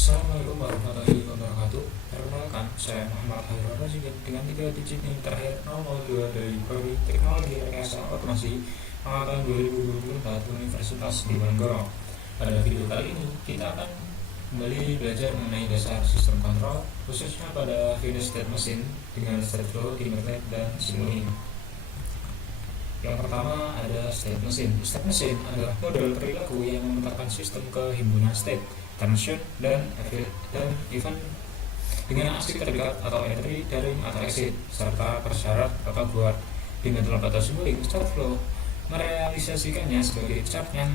Assalamualaikum warahmatullahi wabarakatuh. Perkenalkan, saya Muhammad Hairul Rasyid dengan 3 digit NIM terakhir 002 dari Prodi Teknologi Rekayasa Otomasi angkatan 2024 Universitas Diponegoro. Pada video kali ini, kita akan kembali belajar mengenai dasar sistem kontrol, khususnya pada finish state machine dengan state flow di MATLAB dan Simulink. Yang pertama ada state machine. State machine adalah model perilaku yang memetakan sistem kehimpunan state, transition, dan event dengan aksi terdekat atau entry, daring, atau exit, serta persyarat atau buat. Di MATLAB atau Simulink, state flow merealisasikannya sebagai chart yang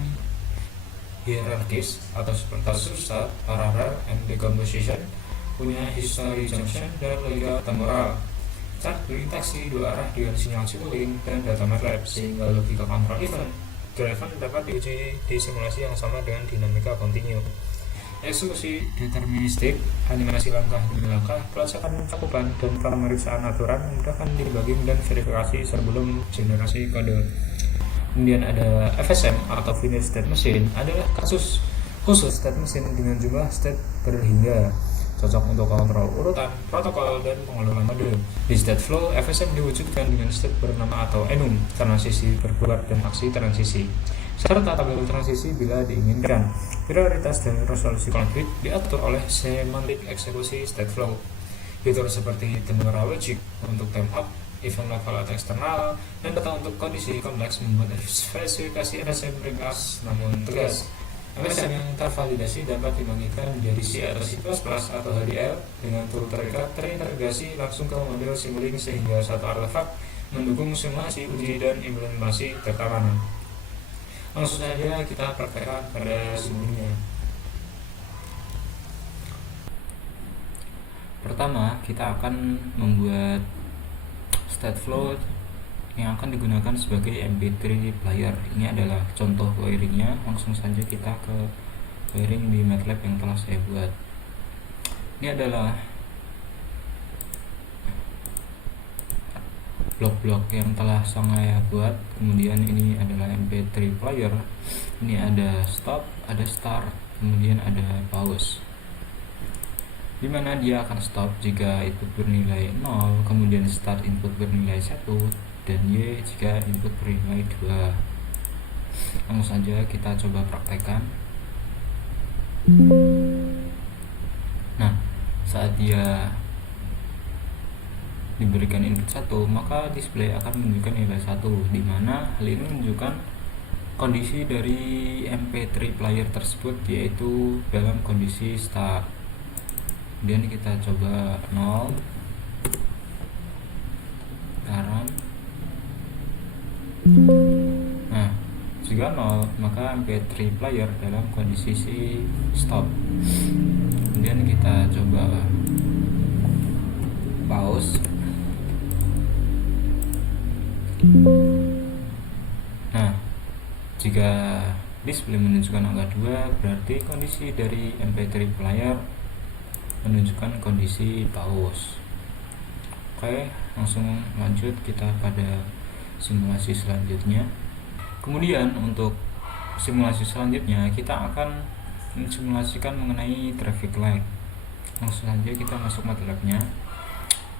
hierarkis atau seperti start, parallel, and decomposition, punya history junction dan logika temporal. Chart berinteraksi dua arah dengan sinyal Simulink dan data MATLAB, sehingga logika kontrol event driven dapat diuji di simulasi yang sama dengan dinamika kontinu. Eksekusi deterministik, animasi langkah demi langkah, pelacakan cakupan, dan pemeriksaan aturan memudahkan debugging dan verifikasi sebelum generasi kode. Kemudian ada FSM atau Finish State Machine, adalah kasus khusus state machine dengan jumlah state berhingga, cocok untuk kontrol urutan, protokol, dan pengelolaan mode. Di state flow, FSM diwujudkan dengan state bernama atau enum, transisi berbuat, dan aksi transisi, serta tabel transisi bila diinginkan. Prioritas dan resolusi konflik diatur oleh semantik eksekusi state flow. Fitur seperti temporal logic untuk time up, event level atau eksternal, dan data untuk kondisi kompleks membuat spesifikasi FSM ringkas namun tegas. FSM yang tervalidasi dapat dibagikan menjadi C atau C++ atau HDL dengan turut terintegrasi langsung ke model Simulink sehingga satu artefak mendukung simulasi, uji, dan implementasi tertamanan. Langsung saja kita praktekkan pada Simulink-nya. Pertama, kita akan membuat state flow yang akan digunakan sebagai MP3 player. Ini adalah contoh wiringnya. Langsung saja kita ke wiring di MATLAB yang telah saya buat. Ini adalah blok-blok yang telah saya buat. Kemudian ini adalah MP3 player. Ini ada stop, ada start, kemudian ada pause, dimana dia akan stop jika input bernilai 0, kemudian start input bernilai 1, dan Y jika input bernilai 2. Langsung saja kita coba praktekkan. Nah, saat dia diberikan input 1, maka display akan menunjukkan nilai 1, dimana hal ini menunjukkan kondisi dari MP3 player tersebut, yaitu dalam kondisi start. Kemudian kita coba 0, sekarang. Nah, jika 0, maka MP3 player dalam kondisi stop. Kemudian kita coba pause. Nah, jika display menunjukkan angka 2, berarti kondisi dari MP3 player menunjukkan kondisi pause. Oke, langsung lanjut kita pada simulasi selanjutnya. Kemudian untuk simulasi selanjutnya kita akan mensimulasikan mengenai traffic light. Langsung saja kita masuk MATLAB-nya.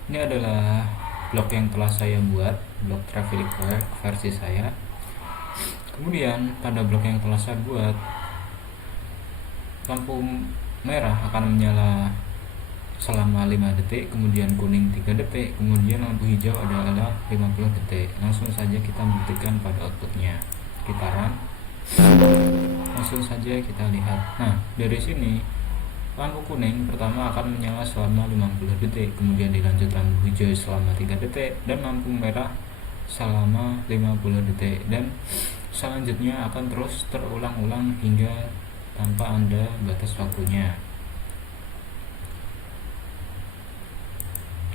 Ini adalah blok yang telah saya buat, blok traffic light versi saya. Kemudian pada blok yang telah saya buat, lampu merah akan menyala selama 5 detik, kemudian kuning 3 detik, kemudian lampu hijau adalah 50 detik. Langsung saja kita buktikan pada outputnya. Kita run. Langsung saja kita lihat. Nah, dari sini lampu kuning pertama akan menyala selama 50 detik, kemudian dilanjut lampu hijau selama 3 detik, dan lampu merah selama 50 detik, dan selanjutnya akan terus terulang-ulang hingga tanpa ada batas waktunya.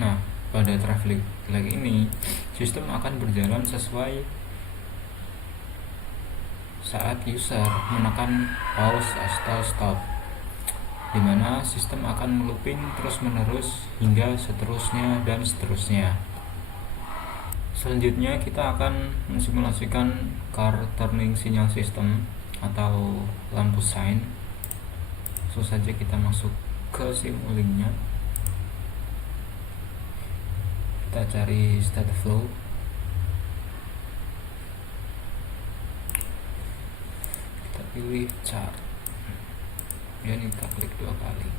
Nah, pada traffic light ini sistem akan berjalan sesuai saat user menekan pause atau stop, dimana sistem akan melooping terus menerus hingga seterusnya dan seterusnya. Selanjutnya kita akan mensimulasikan car turning sinyal system atau lampu sign. langsung saja kita masuk ke Simulink-nya. Kita cari state flow, kita pilih chart, dan kita klik 2 kali.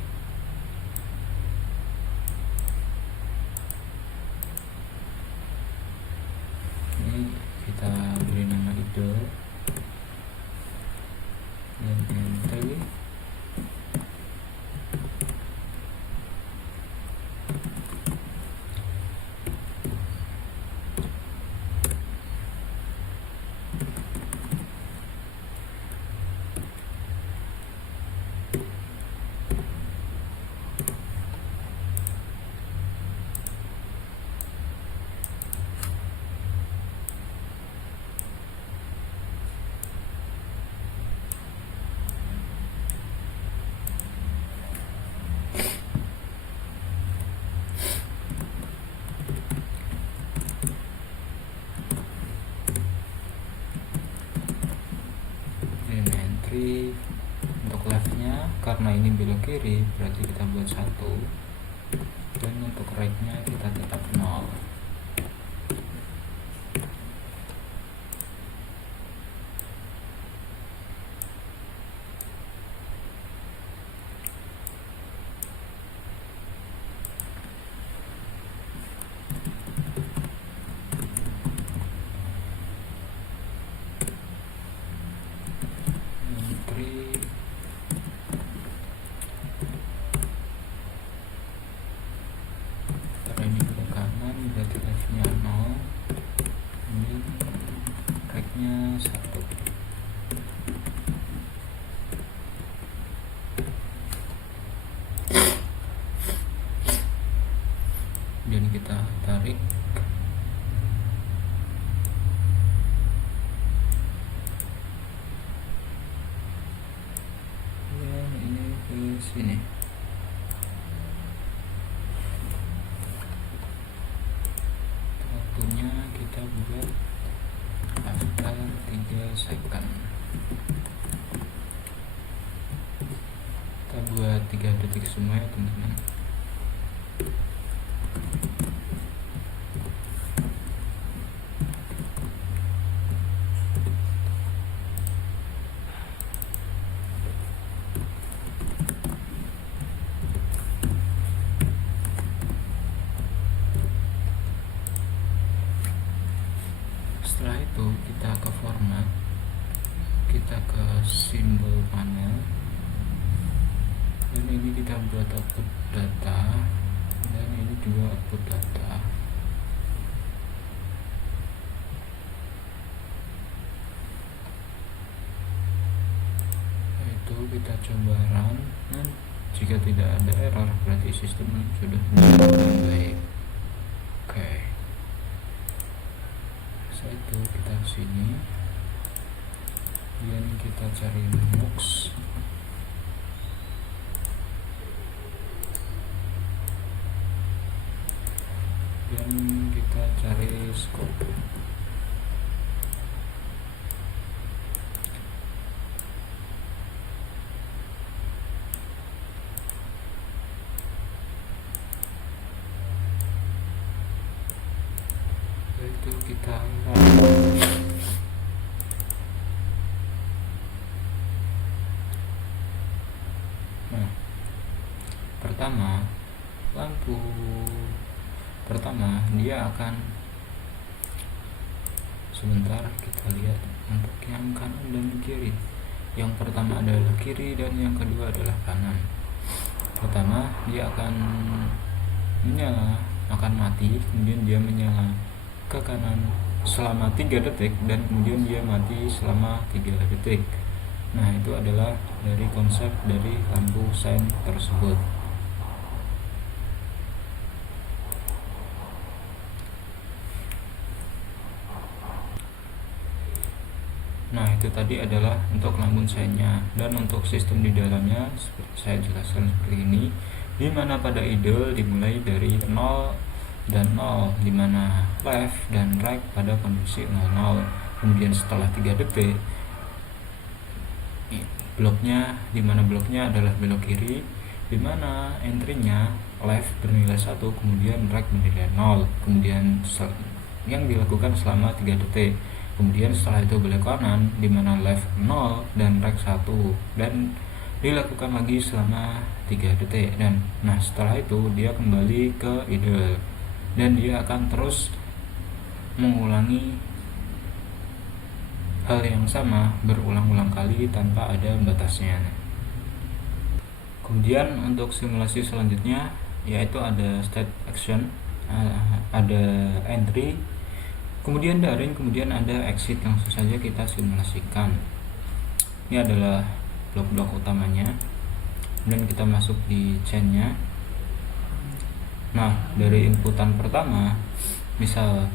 Ini kita beri nama idle dan entry. Untuk left-nya, karena ini belok kiri, berarti kita buat 1, dan untuk right-nya kita tetap 0. Berarti left-nya 0, ini right-nya 1. Dan kita tarik dan ini ke sini. Kita buat after 3 second, kita buat 3 detik semua ya teman-teman. Setelah itu kita ke format, kita ke simbol panel, dan ini kita buat output data, dan ini juga output data. Itu kita coba run, dan jika tidak ada error berarti sistem sudah berjalan baik. Oke. Itu kita sini, dan kita cari mux, dan kita cari scope. Itu kita lampu pertama dia akan, sebentar kita lihat untuk yang kanan dan kiri. Yang pertama adalah kiri dan yang kedua adalah kanan. Pertama dia akan menyala, akan mati, kemudian dia menyala ke kanan selama 3 detik, dan kemudian dia mati selama 3 detik. Nah, itu adalah dari konsep dari lampu sein tersebut. Nah, itu tadi adalah untuk lampu seinnya, dan untuk sistem di dalamnya seperti saya jelaskan seperti ini, di mana pada idle dimulai dari 0 dan 0, di mana left dan right pada kondisi 00. Kemudian setelah 3 detik bloknya, dimana bloknya adalah belok kiri, dimana entry-nya left bernilai 1, kemudian right bernilai 0, kemudian yang dilakukan selama 3 detik. Kemudian setelah itu belok kanan, dimana left 0 dan right 1, dan dilakukan lagi selama 3 detik. Dan nah setelah itu dia kembali ke idle, dan dia akan terus mengulangi hal yang sama berulang-ulang kali tanpa ada batasnya. Kemudian untuk simulasi selanjutnya yaitu ada state action, ada entry, kemudian daring, kemudian ada exit. Langsung saja kita simulasikan. Ini adalah blok-blok utamanya, dan kita masuk di chainnya. Nah, dari inputan pertama, misal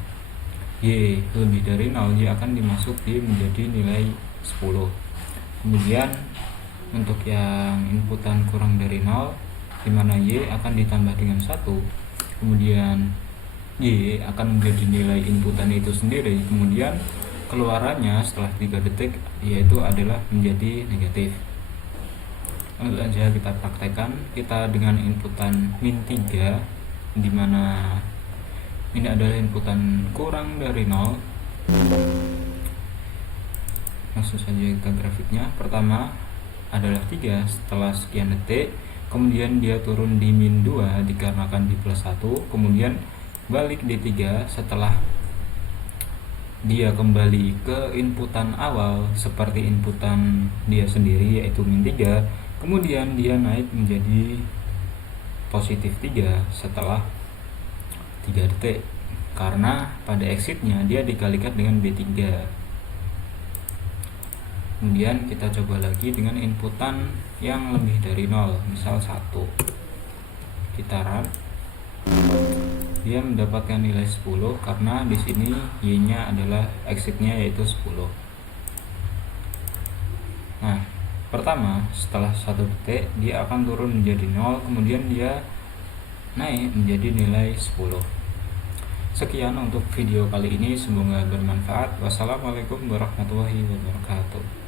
Y lebih dari 0, Y akan dimasuki menjadi nilai 10. Kemudian untuk yang inputan kurang dari 0, dimana Y akan ditambah dengan 1, kemudian Y akan menjadi nilai inputan itu sendiri, kemudian keluarannya setelah 3 detik yaitu adalah menjadi negatif. Langsung saja kita praktekkan. Kita dengan inputan min 3, dimana ini adalah inputan kurang dari 0. Langsung saja kita grafiknya. Pertama adalah 3 setelah sekian detik, kemudian dia turun di min 2 dikarenakan di plus 1, kemudian balik di 3 setelah dia kembali ke inputan awal seperti inputan dia sendiri yaitu min 3, kemudian dia naik menjadi positif 3 setelah 3 detik, karena pada exitnya dia dikalikan dengan B3. Kemudian kita coba lagi dengan inputan yang lebih dari 0, misal 1. Kita run, dia mendapatkan nilai 10 karena di sini Y-nya adalah exitnya yaitu 10. Nah, pertama setelah 1 detik dia akan turun menjadi 0, kemudian dia naik menjadi nilai 10. Sekian untuk video kali ini, semoga bermanfaat. Wassalamualaikum warahmatullahi wabarakatuh.